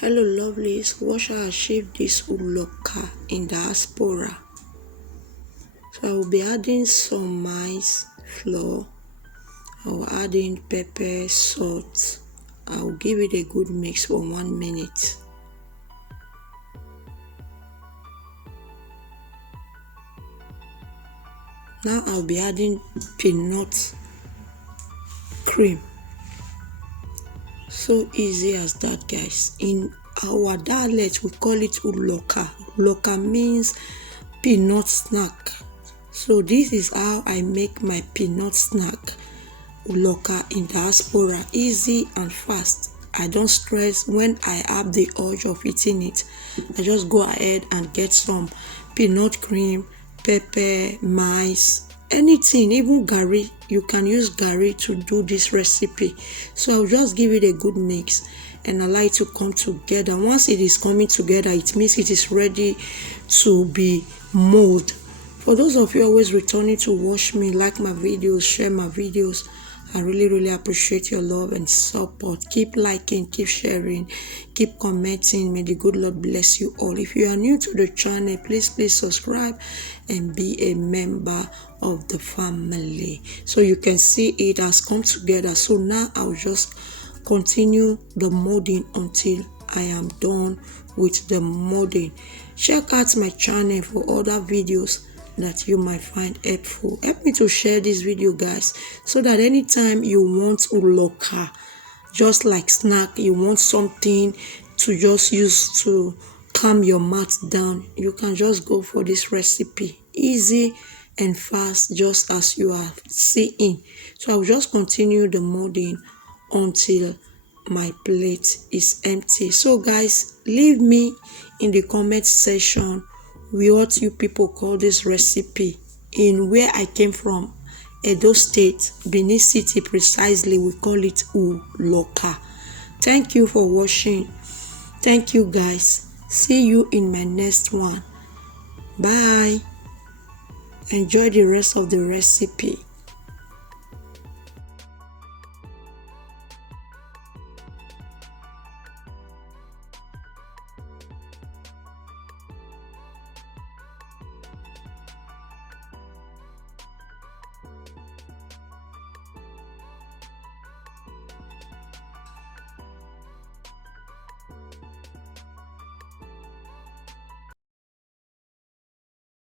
Hello lovelies, what shall I achieve this uloka in diaspora? So I will be adding some maize flour. I will add in pepper, salt. I will give it a good mix for 1 minute. Now I'll be adding peanut cream. So easy as that, guys. In our dialect we call it uloka. Uloka means peanut snack. So this is how I make my peanut snack uloka in diaspora. Easy and fast. I don't stress when I have the urge of eating it. I just go ahead and get some peanut cream, pepper, maize, anything, even garri. You can use garri to do this recipe. So I'll just give it a good mix and allow it to come together. Once it is coming together, it means it is ready to be molded. For those of you always returning to watch me, like my videos, share my videos, I really appreciate your love and support. Keep liking, keep sharing, keep commenting. May the good Lord bless you all. If you are new to the channel, please subscribe and be a member of the family. So you can see it has come together. So now I'll just continue the molding until I am done with the molding. Check out my channel for other videos that you might find helpful. Help me to share this video, guys, so that anytime you want uloka, just like snack, you want something to just use to calm your mouth down, you can just go for this recipe. Easy and fast, just as you are seeing. So I'll just continue the molding until my plate is empty. So guys, leave me in the comment section what you people call this recipe. In where I came from, Edo State, Benin City precisely, we call it uloka. Thank you for watching. Thank you guys. See you in my next one. Bye. Enjoy the rest of the recipe.